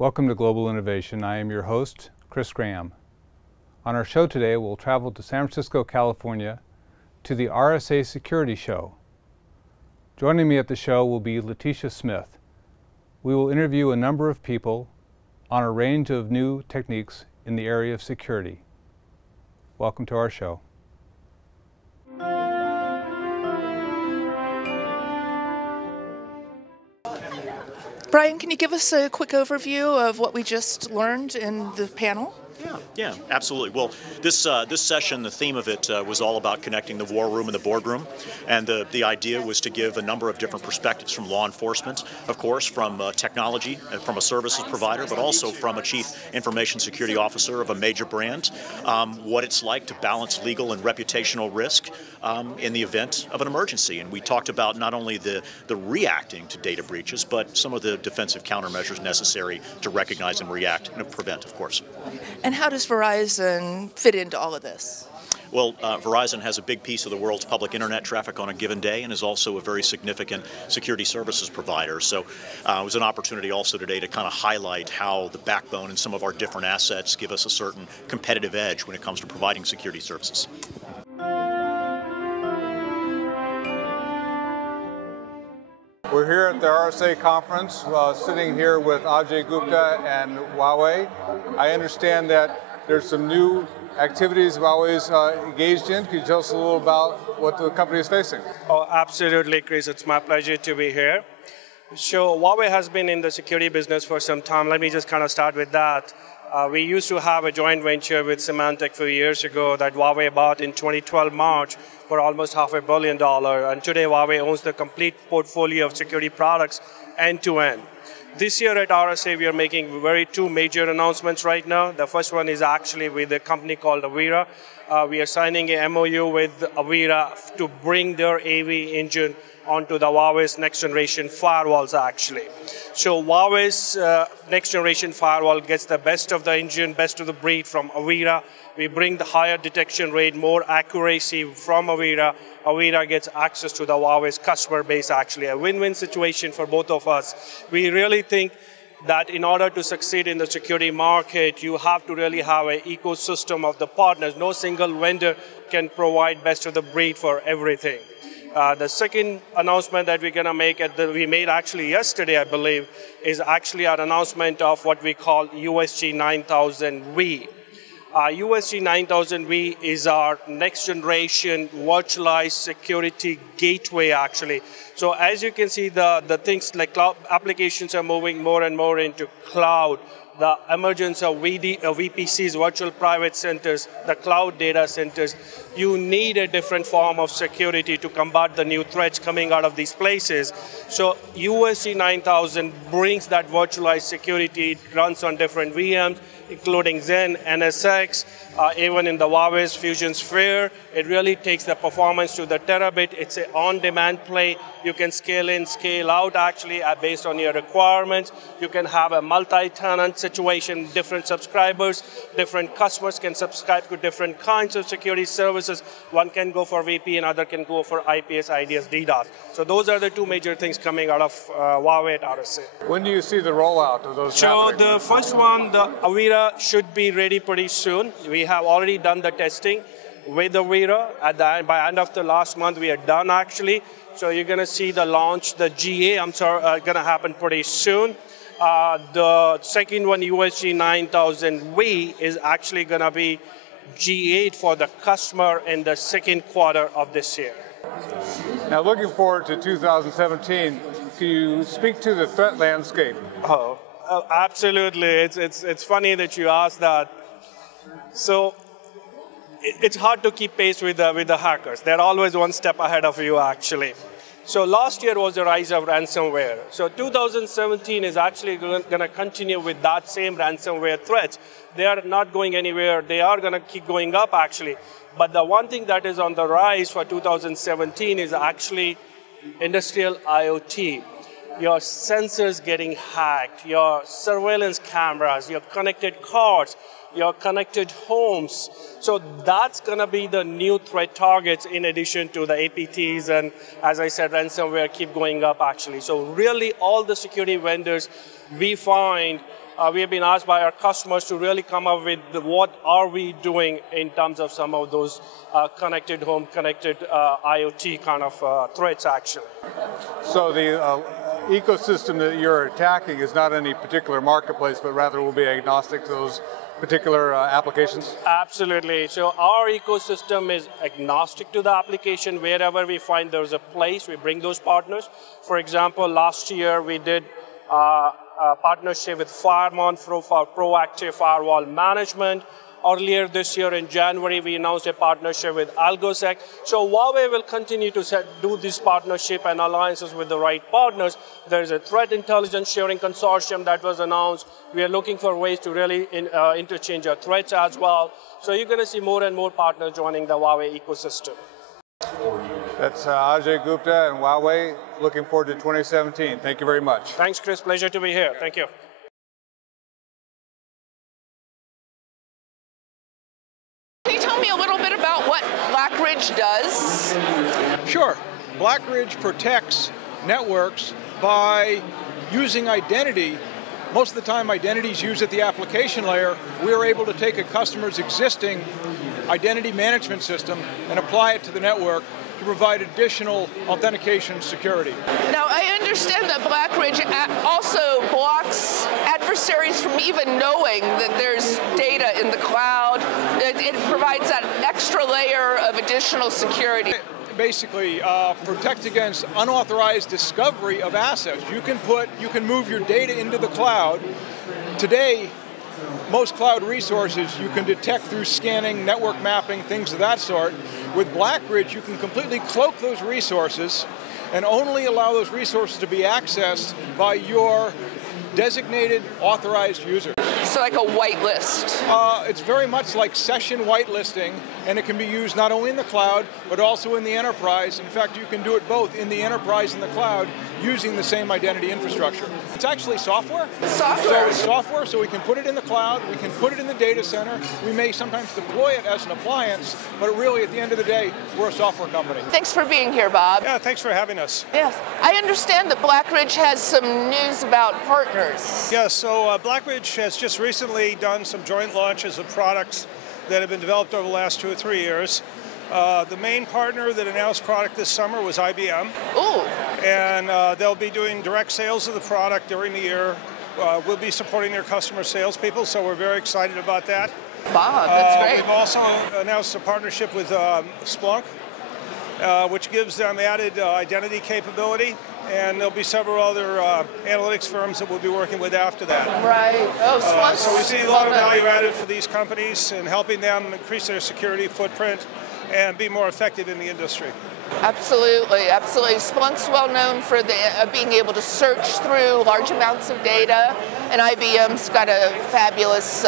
Welcome to Global Innovation. I am your host, Chris Graham. On our show today, we'll travel to San Francisco, California, to the RSA Security Show. Joining me at the show will be Letitia Smith. We will interview a number of people on a range of new techniques in the area of security. Welcome to our show. Brian, can you give us a quick overview of what we just learned in the panel? Yeah, absolutely. Well, this session, the theme of it was all about connecting the war room and the boardroom, and the idea was to give a number of different perspectives from law enforcement, of course, from technology, and from a services provider, but also from a chief information security officer of a major brand, what it's like to balance legal and reputational risk in the event of an emergency. And we talked about not only the reacting to data breaches, but some of the defensive countermeasures necessary to recognize and react and prevent, of course. And how does Verizon fit into all of this? Well, Verizon has a big piece of the world's public internet traffic on a given day and is also a very significant security services provider. So it was an opportunity also today to kind of highlight how the backbone and some of our different assets give us a certain competitive edge when it comes to providing security services. We're here at the RSA conference, sitting here with Ajay Gupta and Huawei. I understand that there's some new activities Huawei's engaged in. Could you tell us a little about what the company is facing? Oh, absolutely, Chris. It's my pleasure to be here. So Huawei has been in the security business for some time. Let me just kind of start with that. We used to have a joint venture with Symantec a few years ago that Huawei bought in 2012 March for almost $500 million. And today Huawei owns the complete portfolio of security products end-to-end. This year at RSA, we are making two major announcements right now. The first one is actually with a company called Avira. We are signing a MOU with Avira to bring their AV engine onto the Huawei's next generation firewalls actually. So Huawei's next generation firewall gets the best of the engine, best of the breed from Avira. We bring the higher detection rate, more accuracy from Avira. Avira gets access to the Huawei's customer base actually. A win-win situation for both of us. We really think that in order to succeed in the security market, you have to really have an ecosystem of the partners. No single vendor can provide best of the breed for everything. The second announcement that we're going to make, we made actually yesterday, I believe, is actually our announcement of what we call USG 9000V. USG 9000V is our next generation virtualized security gateway actually. So as you can see, the things like cloud applications are moving more and more into cloud. The emergence of VPCs, virtual private centers, the cloud data centers, you need a different form of security to combat the new threats coming out of these places. So USG 9000 brings that virtualized security. It runs on different VMs, including Zen, NSX, even in the Huawei's Fusion Sphere. It really takes the performance to the terabit. It's an on-demand play. You can scale in, scale out actually based on your requirements. You can have a multi-tenant situation, different subscribers, different customers can subscribe to different kinds of security services. One can go for VPN, other can go for IPS, IDS, DDoS. So those are the two major things coming out of Huawei at RSA. When do you see the rollout of those So happening? the first one, the Avira, should be ready pretty soon. We have already done the testing with Avira. By end of the last month, we are done actually. So you're going to see the launch, the GA, going to happen pretty soon. The second one, USG 9000V, is actually going to be G8 for the customer in the second quarter of this year. Now looking forward to 2017, can you speak to the threat landscape? Oh, absolutely. It's funny that you asked that. So it's hard to keep pace with the hackers. They're always one step ahead of you, actually. So last year was the rise of ransomware. So 2017 is actually going to continue with that same ransomware threats. They are not going anywhere. They are going to keep going up, actually. But the one thing that is on the rise for 2017 is actually industrial IoT. Your sensors getting hacked, your surveillance cameras, your connected cars, your connected homes. So that's going to be the new threat targets in addition to the APTs and, as I said, ransomware keep going up actually. So really all the security vendors we find we have been asked by our customers to really come up with what are we doing in terms of some of those connected home, connected IoT kind of threats actually. So the ecosystem that you're attacking is not any particular marketplace, but rather will be agnostic to those particular applications? Absolutely. So our ecosystem is agnostic to the application. Wherever we find there's a place, we bring those partners. For example, last year we did a partnership with Firemon for proactive firewall management. Earlier this year in January, we announced a partnership with AlgoSec. So Huawei will continue to do this partnership and alliances with the right partners. There's a threat intelligence sharing consortium that was announced. We are looking for ways to really interchange our threats as well. So you're going to see more and more partners joining the Huawei ecosystem. That's Ajay Gupta and Huawei. Looking forward to 2017. Thank you very much. Thanks, Chris. Pleasure to be here. Thank you. Can you tell me a little bit about what Blackridge does? Sure. Blackridge protects networks by using identity. Most of the time, identity is used at the application layer. We're able to take a customer's existing identity management system and apply it to the network to provide additional authentication security. Now, I understand that Blackridge also blocks adversaries from even knowing that there's data in the cloud. It provides that extra layer of additional security. Basically, protect against unauthorized discovery of assets. You can move your data into the cloud. Today, most cloud resources you can detect through scanning, network mapping, things of that sort. With Blackridge, you can completely cloak those resources and only allow those resources to be accessed by your designated authorized user. So like a whitelist. It's very much like session whitelisting, and it can be used not only in the cloud, but also in the enterprise. In fact, you can do it both in the enterprise and the cloud using the same identity infrastructure. It's actually software. Software? So it's software, so we can put it in the cloud, we can put it in the data center, we may sometimes deploy it as an appliance, but really at the end of the day, we're a software company. Thanks for being here, Bob. Yeah, thanks for having us. Yes. I understand that Blackridge has some news about partners. Yeah, so Blackridge has just recently done some joint launches of products that have been developed over the last 2 or 3 years. The main partner that announced product this summer was IBM. Ooh. And they'll be doing direct sales of the product during the year. We'll be supporting their customer salespeople, so we're very excited about that. Bob, that's great. We've also announced a partnership with Splunk, which gives them added identity capability. And there'll be several other analytics firms that we'll be working with after that. Right. Oh, Splunk. So we see a lot of value added for these companies and helping them increase their security footprint and be more effective in the industry. Absolutely, absolutely. Splunk's well known for being able to search through large amounts of data, and IBM's got a fabulous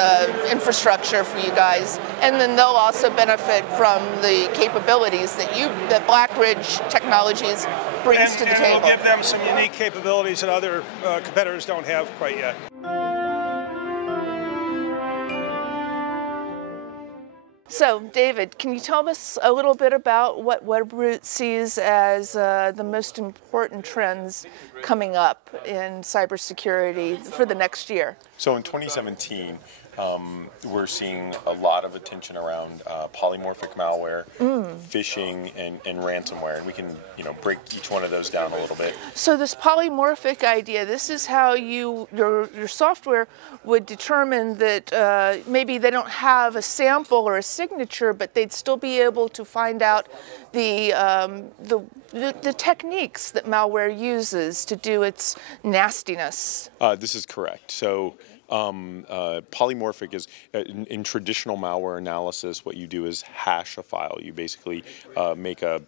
infrastructure for you guys. And then they'll also benefit from the capabilities that Blackridge Technologies brings to the table. And we'll give them some unique capabilities that other competitors don't have quite yet. So, David, can you tell us a little bit about what Webroot sees as the most important trends coming up in cybersecurity for the next year? So in 2017, we're seeing a lot of attention around polymorphic malware, phishing, and ransomware. And we can, break each one of those down a little bit. So this polymorphic idea, this is how your software would determine that maybe they don't have a sample or a signature, but they'd still be able to find out the techniques that malware uses to do its nastiness. This is correct. So polymorphic is, in traditional malware analysis, what you do is hash a file. You basically make a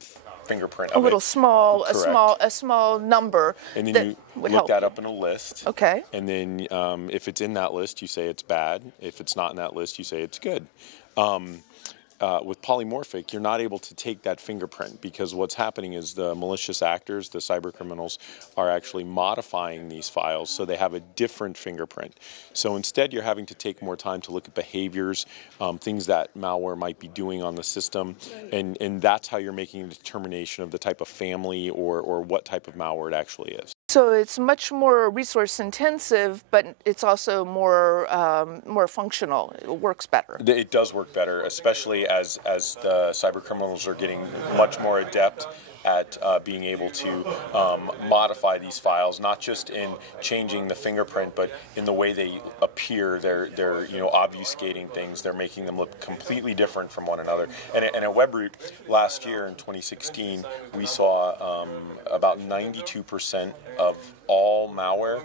fingerprint of it. A small number. And then you look that up in a list. Okay. And then if it's in that list, you say it's bad. If it's not in that list, you say it's good. With polymorphic, you're not able to take that fingerprint because what's happening is the malicious actors, the cyber criminals, are actually modifying these files so they have a different fingerprint. So instead, you're having to take more time to look at behaviors, things that malware might be doing on the system, and that's how you're making a determination of the type of family or what type of malware it actually is. So it's much more resource intensive, but it's also more more functional. It works better. It does work better, especially as the cyber criminals are getting much more adept at being able to modify these files, not just in changing the fingerprint, but in the way they appear. They're obfuscating things. They're making them look completely different from one another. And at Webroot last year in 2016, we saw about 92% of all malware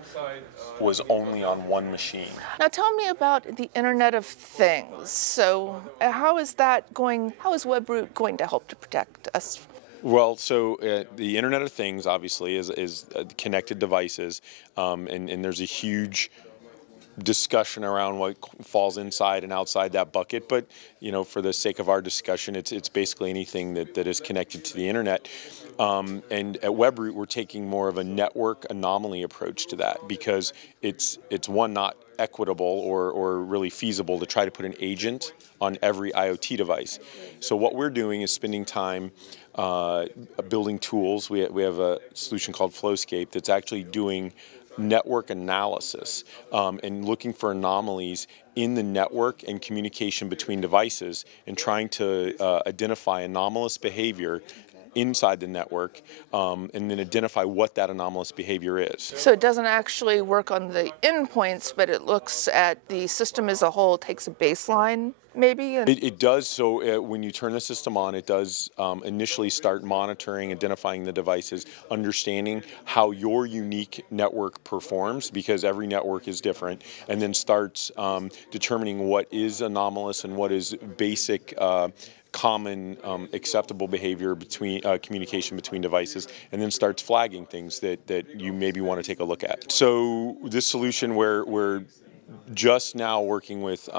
was only on one machine. Now tell me about the Internet of Things. So how is Webroot going to help to protect us? Well, so the Internet of Things obviously is connected devices, and there's a huge discussion around what falls inside and outside that bucket. But for the sake of our discussion, it's basically anything that is connected to the internet. And at Webroot, we're taking more of a network anomaly approach to that because it's one, not equitable or really feasible to try to put an agent on every IoT device. So what we're doing is spending time building tools. We have a solution called Flowscape that's actually doing network analysis and looking for anomalies in the network and communication between devices and trying to identify anomalous behavior inside the network and then identify what that anomalous behavior is. So it doesn't actually work on the endpoints, but it looks at the system as a whole, takes a baseline maybe? It does. So when you turn the system on, it does initially start monitoring, identifying the devices, understanding how your unique network performs, because every network is different, and then starts determining what is anomalous and what is basic common acceptable behavior between communication between devices, and then starts flagging things that you maybe want to take a look at. So this solution we're just now working with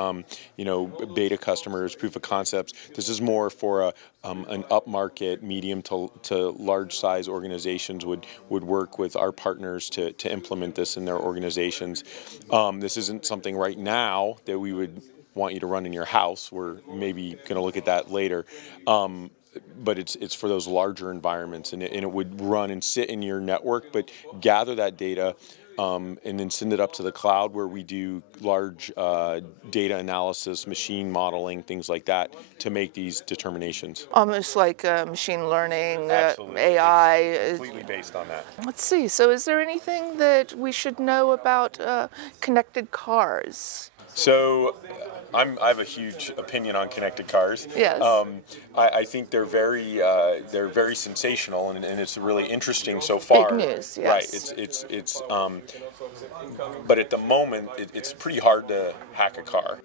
beta customers, proof of concepts. This is more for an upmarket, medium to large size organizations would work with our partners to implement this in their organizations. This isn't something right now that we would want you to run in your house. We're maybe going to look at that later. But it's for those larger environments, and it would run and sit in your network, but gather that data and then send it up to the cloud where we do large data analysis, machine modeling, things like that to make these determinations. Almost like machine learning, AI. It's completely based on that. Let's see, so is there anything that we should know about connected cars? So I have a huge opinion on connected cars. Yes. I think they're very sensational, and it's really interesting so far. Big news, yes. Right. It's but at the moment it's pretty hard to hack a car.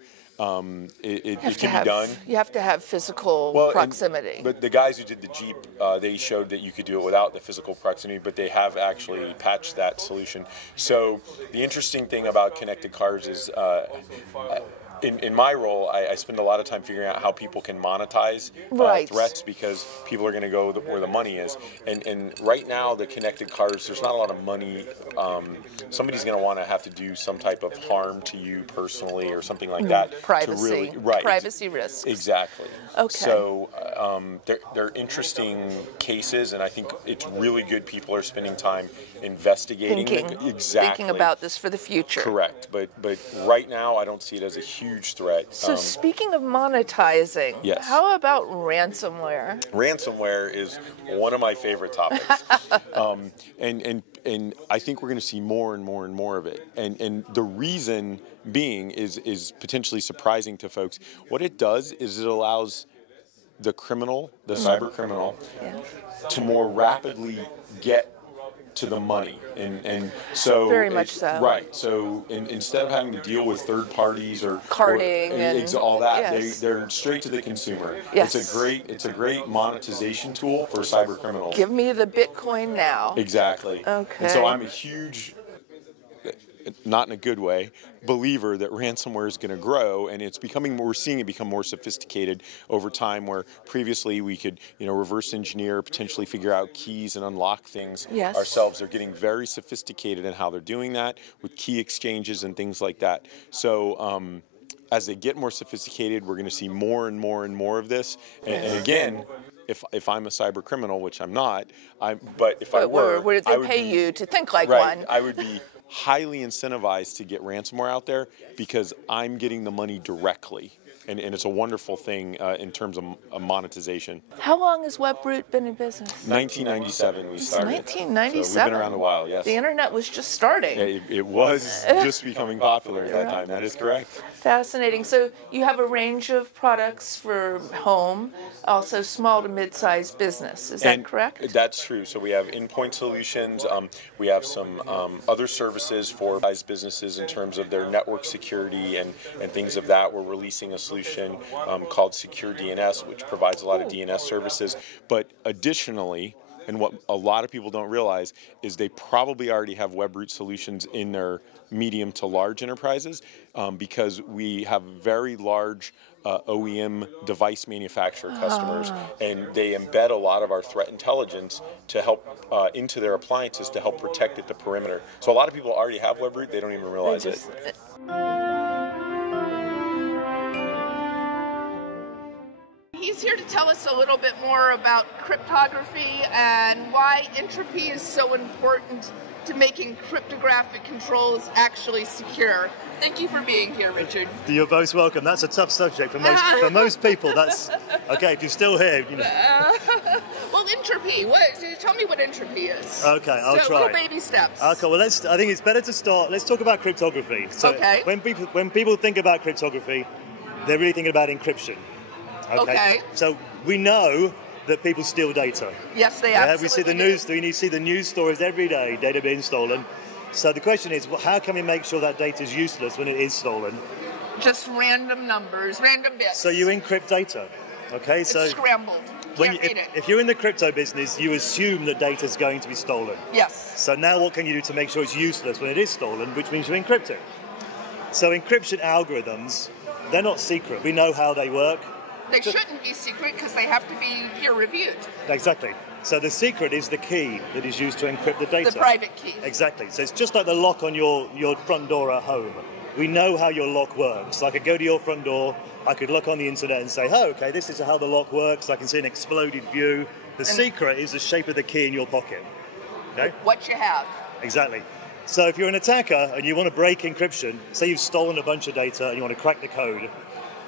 It can be done. You have to have physical proximity. But the guys who did the Jeep, they showed that you could do it without the physical proximity, but they have actually patched that solution. So the interesting thing about connected cars is in my role, I spend a lot of time figuring out how people can monetize threats, because people are going to go where the money is. And right now, the connected cars, there's not a lot of money. Somebody's going to want to have to do some type of harm to you personally or something like that. Privacy. To really, Privacy risks. Exactly. Okay. So they're interesting cases, and I think it's really good people are spending time investigating. Thinking about this for the future. Correct. But right now, I don't see it as a huge threat. So speaking of monetizing, yes. How about ransomware? Ransomware is one of my favorite topics. And I think we're going to see more and more and more of it. And the reason being is potentially surprising to folks. What it does is it allows the criminal, the cyber criminal, to more rapidly get to the money, and so very much so. Right. So instead of having to deal with third parties or carding and all that, yes. they're straight to the consumer. Yes. It's a great monetization tool for cyber criminals. Give me the Bitcoin now. Exactly. Okay. And so I'm a huge, not in a good way, believer that ransomware is going to grow, and we're seeing it become more sophisticated over time, where previously we could reverse engineer, potentially figure out keys and unlock things ourselves. They're getting very sophisticated in how they're doing that with key exchanges and things like that. So as they get more sophisticated, we're going to see more and more and more of this, and again, if I'm a cyber criminal, which I'm not, but if I were, would they pay you to think like one? I would be highly incentivized to get ransomware out there because I'm getting the money directly. And it's a wonderful thing in terms of monetization. How long has Webroot been in business? 1997 we started. 1997? So we've been around a while, yes. The internet was just starting. Yeah, it was just becoming popular at that time, that is correct. Fascinating. So you have a range of products for home, also small to mid-sized business. Is that correct? That's true. So we have endpoint solutions. We have some other services for businesses in terms of their network security and things of that. We're releasing a solution called Secure DNS, which provides a lot of DNS services. But additionally, and what a lot of people don't realize is they probably already have Webroot solutions in their medium to large enterprises because we have very large OEM device manufacturer customers, and they embed a lot of our threat intelligence to help into their appliances to help protect at the perimeter. So a lot of people already have Webroot, they don't even realize it. He's here to tell us a little bit more about cryptography and why entropy is so important to making cryptographic controls actually secure. Thank you for being here, Richard. You're most welcome. That's a tough subject for most people. That's okay. If you're still here, you know. Well, entropy. Tell me what entropy is. Okay, I'll try. Little baby steps. Okay. Well, I think it's better to start. Let's talk about cryptography. So okay. When people think about cryptography, they're really thinking about encryption. Okay. So we know that people steal data. Yes, they absolutely we see the news. You see the news stories every day, data being stolen. So the question is, well, how can we make sure that data is useless when it is stolen? Just random numbers, random bits. So you encrypt data. Okay. It's scrambled. If you're in the crypto business, you assume that data is going to be stolen. Yes. So now what can you do to make sure it's useless when it is stolen, which means you encrypt it? So encryption algorithms, they're not secret. We know how they work. They shouldn't be secret because they have to be peer-reviewed. Exactly. So the secret is the key that is used to encrypt the data. The private key. Exactly. So it's just like the lock on your front door at home. We know how your lock works. I could go to your front door, I could look on the internet and say, oh, okay, this is how the lock works. I can see an exploded view. The secret is the shape of the key in your pocket. Okay? What you have. Exactly. So if you're an attacker and you want to break encryption, say you've stolen a bunch of data and you want to crack the code,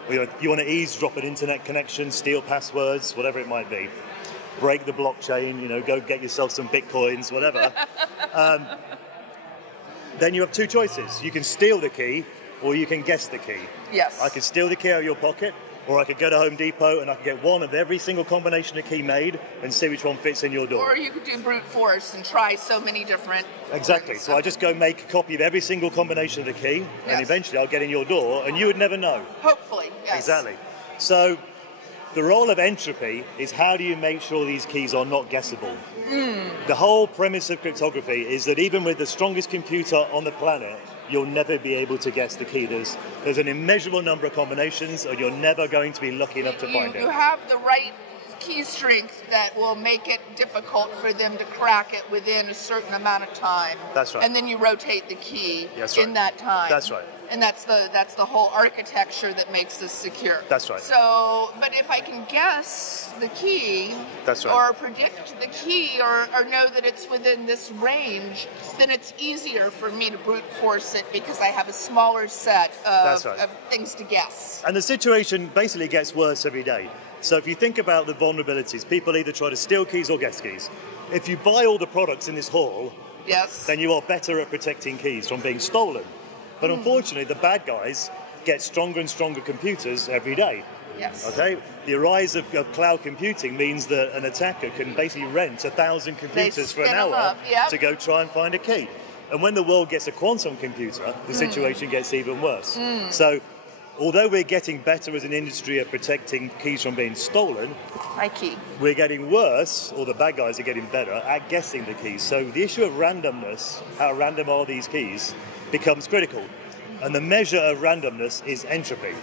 you want to eavesdrop an internet connection, steal passwords, whatever it might be, break the blockchain, go get yourself some bitcoins, whatever. Then you have two choices. You can steal the key or you can guess the key. Yes. I could steal the key out of your pocket, or I could go to Home Depot and I could get one of every single combination of key made and see which one fits in your door. Or you could do brute force and try so many different... Exactly. So I just go make a copy of every single combination of the key, and eventually I'll get in your door, and you would never know. Hopefully, yes. Exactly. So the role of entropy is how do you make sure these keys are not guessable? The whole premise of cryptography is that even with the strongest computer on the planet, you'll never be able to guess the key. There's an immeasurable number of combinations, and you're never going to be lucky enough to find it. You have the right key strength that will make it difficult for them to crack it within a certain amount of time. That's right. And then you rotate the key in that time. That's right. And that's the whole architecture that makes this secure. That's right. So, but if I can guess the key, that's right, or predict the key, or know that it's within this range, then it's easier for me to brute force it because I have a smaller set of things to guess. And the situation basically gets worse every day. So if you think about the vulnerabilities, people either try to steal keys or guess keys. If you buy all the products in this hall, then you are better at protecting keys from being stolen. But unfortunately, the bad guys get stronger and stronger computers every day. Yes. Okay. The rise of cloud computing means that an attacker can basically rent 1,000 computers for an hour to go try and find a key. And when the world gets a quantum computer, the situation gets even worse. So, although we're getting better as an industry at protecting keys from being stolen, we're getting worse, or the bad guys are getting better at guessing the keys. So the issue of randomness, how random are these keys, becomes critical. And the measure of randomness is entropy.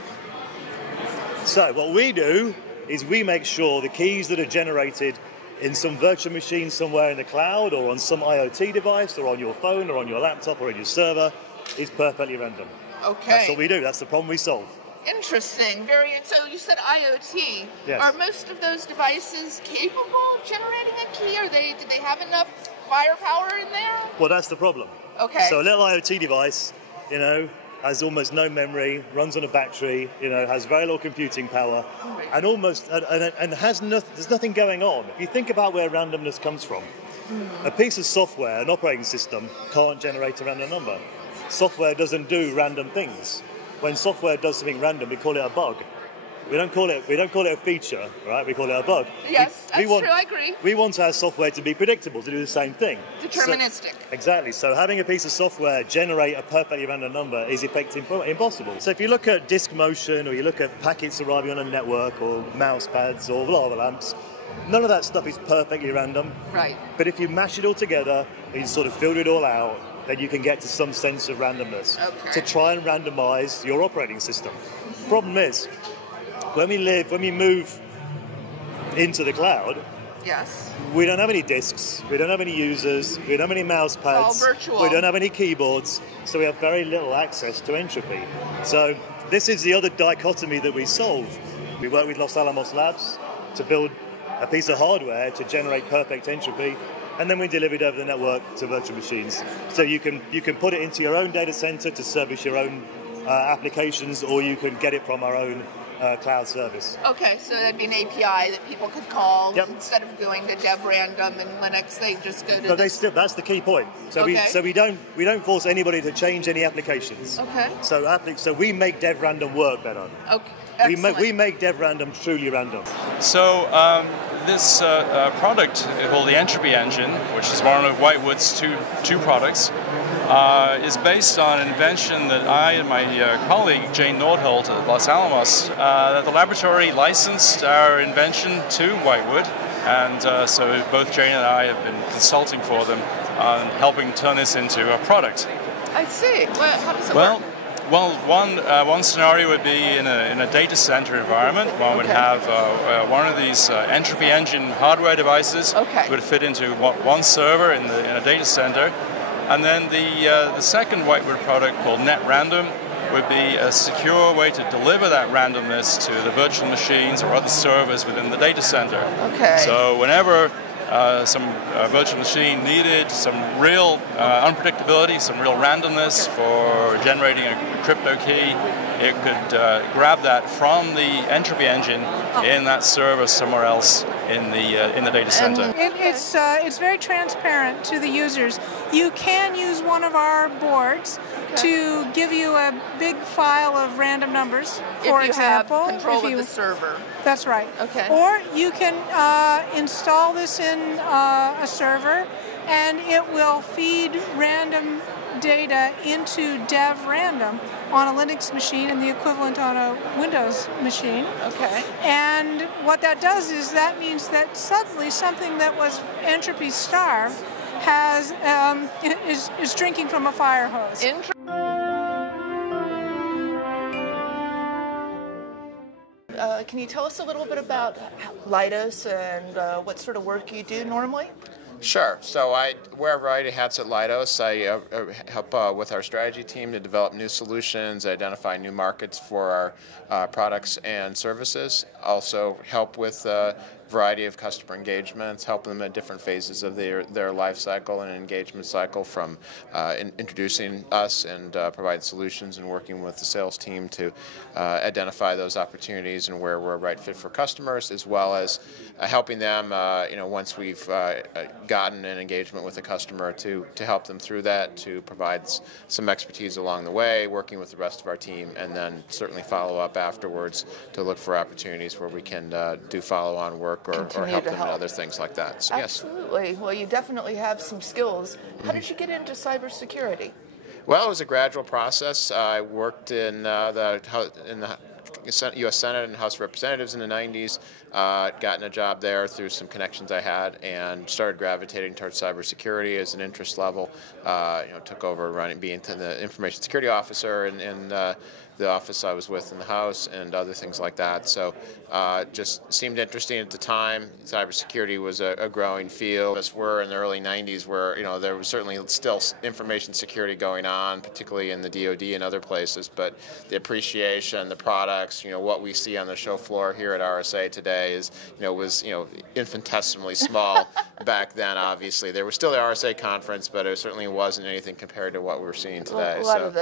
So what we do is we make sure the keys that are generated in some virtual machine somewhere in the cloud, or on some IoT device, or on your phone, or on your laptop, or in your server, is perfectly random. Okay. That's what we do. That's the problem we solve. Interesting. So you said IoT. Yes. Are most of those devices capable of generating a key? Do they have enough firepower in there? Well, that's the problem. Okay. So a little IoT device, has almost no memory, runs on a battery, has very low computing power, and there's nothing going on. If you think about where randomness comes from, a piece of software, an operating system, can't generate a random number. Software doesn't do random things. When software does something random, we call it a bug. We don't call it a feature, right? We call it a bug. Yes, that's true. I agree. We want our software to be predictable, to do the same thing. Deterministic. Exactly. So having a piece of software generate a perfectly random number is effectively impossible. So if you look at disk motion, or you look at packets arriving on a network, or mouse pads, or lava lamps, none of that stuff is perfectly random. Right. But if you mash it all together and you sort of filter it all out, then you can get to some sense of randomness to try and randomize your operating system. Problem is, when we move into the cloud, yes, we don't have any disks, we don't have any users, we don't have any mouse pads, it's all virtual. We don't have any keyboards, so we have very little access to entropy. So this is the other dichotomy that we solve. We work with Los Alamos Labs to build a piece of hardware to generate perfect entropy, and then we deliver it over the network to virtual machines. So you can put it into your own data center to service your own applications, or you can get it from our own cloud service. Okay, so that'd be an API that people could call. Yep. Instead of going to devrandom and Linux, they just go to. But that's the key point. So we don't force anybody to change any applications. Okay. So we make devrandom work better. Okay. Excellent. We make devrandom truly random. So this product called the Entropy Engine, which is one of Whitewood's two products, is based on an invention that I and my colleague Jane Nordholt at Los Alamos, that the laboratory licensed our invention to Whitewood, and so both Jane and I have been consulting for them on helping turn this into a product. I see. Well, how does it work? Well, one scenario would be in a data center environment. One would have one of these Entropy Engine hardware devices would fit into one server in a data center, and then the second Whitewood product called NetRandom would be a secure way to deliver that randomness to the virtual machines or other servers within the data center. Okay. So whenever some virtual machine needed some real unpredictability, some real randomness for generating a crypto key, it could grab that from the Entropy Engine in that server somewhere else in the data center. It's very transparent to the users. You can use one of our boards to give you a big file of random numbers, for example. Have control of the server. That's right. Okay. Or you can install this in a server, and it will feed random data into devrandom on a Linux machine and the equivalent on a Windows machine. Okay. And what that does is that means that suddenly something that was entropy starved is drinking from a fire hose. Can you tell us a little bit about Leidos and what sort of work you do normally? Sure. So I wear a variety of hats at Leidos. I help with our strategy team to develop new solutions, identify new markets for our products and services. Also help with a variety of customer engagements, help them at different phases of their life cycle and engagement cycle, from introducing us and provide solutions and working with the sales team to identify those opportunities and where we're a right fit for customers, as well as helping them, once we've gotten an engagement with a customer, to help them through that, to provide some expertise along the way, working with the rest of our team, and then certainly follow up afterwards to look for opportunities where we can do follow-on work or help them in other things like that. So, absolutely. Yes. Well, you definitely have some skills. How did you get into cybersecurity? Well, it was a gradual process. I worked in the U.S. Senate and House of Representatives in the 90s, gotten a job there through some connections I had, and started gravitating towards cybersecurity as an interest level. Took over being the information security officer in the office I was with in the House and other things like that. So just seemed interesting at the time. Cybersecurity was a growing field. We're in the early 90s where there was certainly still information security going on, particularly in the DoD and other places. But the appreciation, the products, what we see on the show floor here at RSA today is, was infinitesimally small back then. Obviously, there was still the RSA conference, but it certainly wasn't anything compared to what we're seeing today. A lot of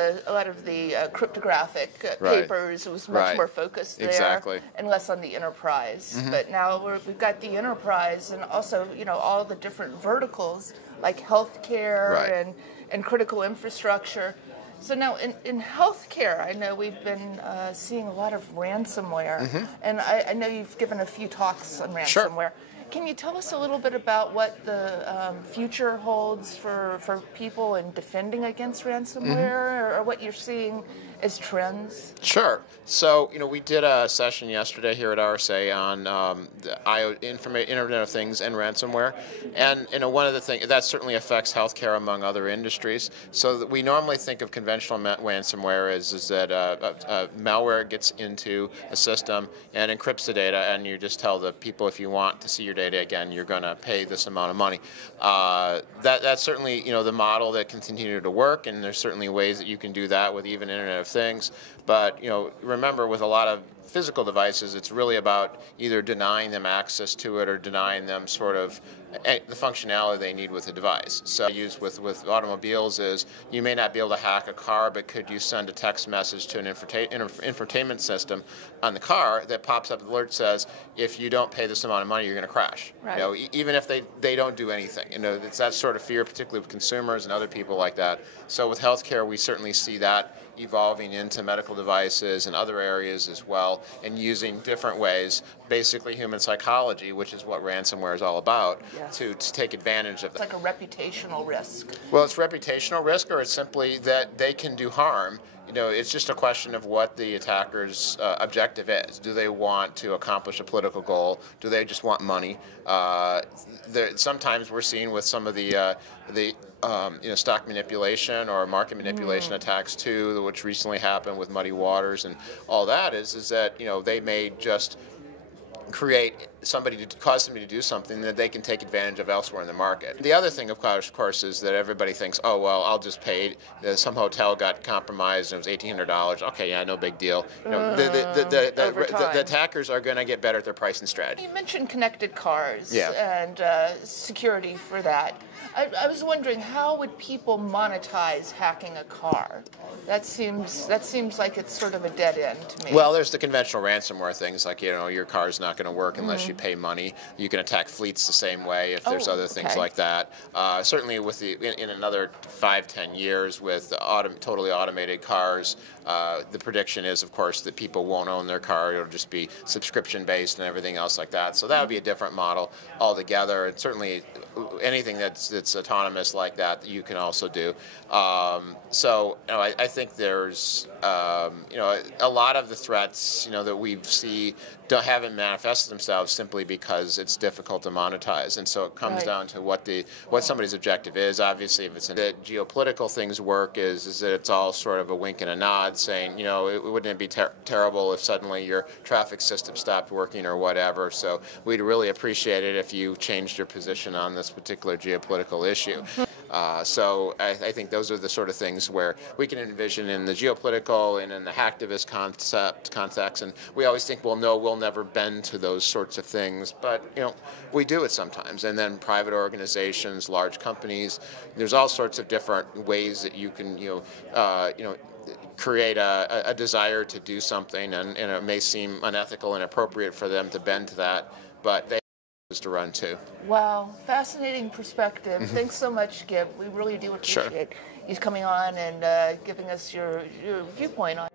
the cryptographic papers was much more focused there, and less on the enterprise. But now we've got the enterprise, and also all the different verticals like healthcare and critical infrastructure. So now in healthcare, I know we've been seeing a lot of ransomware, and I know you've given a few talks on ransomware. Sure. Can you tell us a little bit about what the future holds for people in defending against ransomware, or what you're seeing as trends? Sure. So, we did a session yesterday here at RSA on the Internet of Things and ransomware. And, one of the things, that certainly affects healthcare among other industries. So we normally think of conventional ransomware is that malware gets into a system and encrypts the data, and you just tell the people, if you want to see your data again, you're going to pay this amount of money. That's certainly, the model that continued to work, and there's certainly ways that you can do that with even Internet of Things. But remember, with a lot of physical devices, it's really about either denying them access to it or denying them sort of the functionality they need with the device. So used with automobiles is you may not be able to hack a car, but could you send a text message to an infotainment system on the car that pops up, the alert says, if you don't pay this amount of money, you're going to crash. Right. Even if they don't do anything. It's that sort of fear, particularly with consumers and other people like that. So with healthcare, we certainly see that evolving into medical devices and other areas as well, and using different ways, basically human psychology, which is what ransomware is all about, to take advantage of that. It's like a reputational risk. Well, it's reputational risk, or it's simply that they can do harm. It's just a question of what the attacker's objective is. Do they want to accomplish a political goal? Do they just want money? Sometimes we're seeing with some of the stock manipulation or market manipulation attacks too, which recently happened with Muddy Waters and all that is that they may just create somebody to cause somebody to do something that they can take advantage of elsewhere in the market. The other thing, of course, is that everybody thinks, oh, well, I'll just pay. Some hotel got compromised and it was $1,800. Okay, yeah, no big deal. The attackers are going to get better at their pricing strategy. You mentioned connected cars and security for that. I was wondering, how would people monetize hacking a car? That seems like it's sort of a dead end to me. Well, there's the conventional ransomware things like your car's not going to work unless you pay money. You can attack fleets the same way if there's other things like that. Certainly, with in another 5-10 years with totally automated cars, the prediction is, of course, that people won't own their car. It'll just be subscription based and everything else like that. So that would be a different model altogether. And certainly, anything that's autonomous like that you can also do. So I think there's a lot of the threats that we see haven't manifested themselves simply because it's difficult to monetize, and so it comes down to what somebody's objective is. Obviously, if it's the geopolitical things work is that it's all sort of a wink and a nod, saying wouldn't it be terrible if suddenly your traffic system stopped working or whatever. So we'd really appreciate it if you changed your position on this particular geopolitical issue. So I think those are the sort of things where we can envision in the geopolitical and in the hacktivist context, and we always think, well, no, we'll never bend to those sorts of things, but we do it sometimes. And then private organizations, large companies, there's all sorts of different ways that you can create a desire to do something, and it may seem unethical and inappropriate for them to bend to that, but they to run too. Wow, fascinating perspective. Thanks so much, Gib. We really do appreciate you coming on and giving us your viewpoint on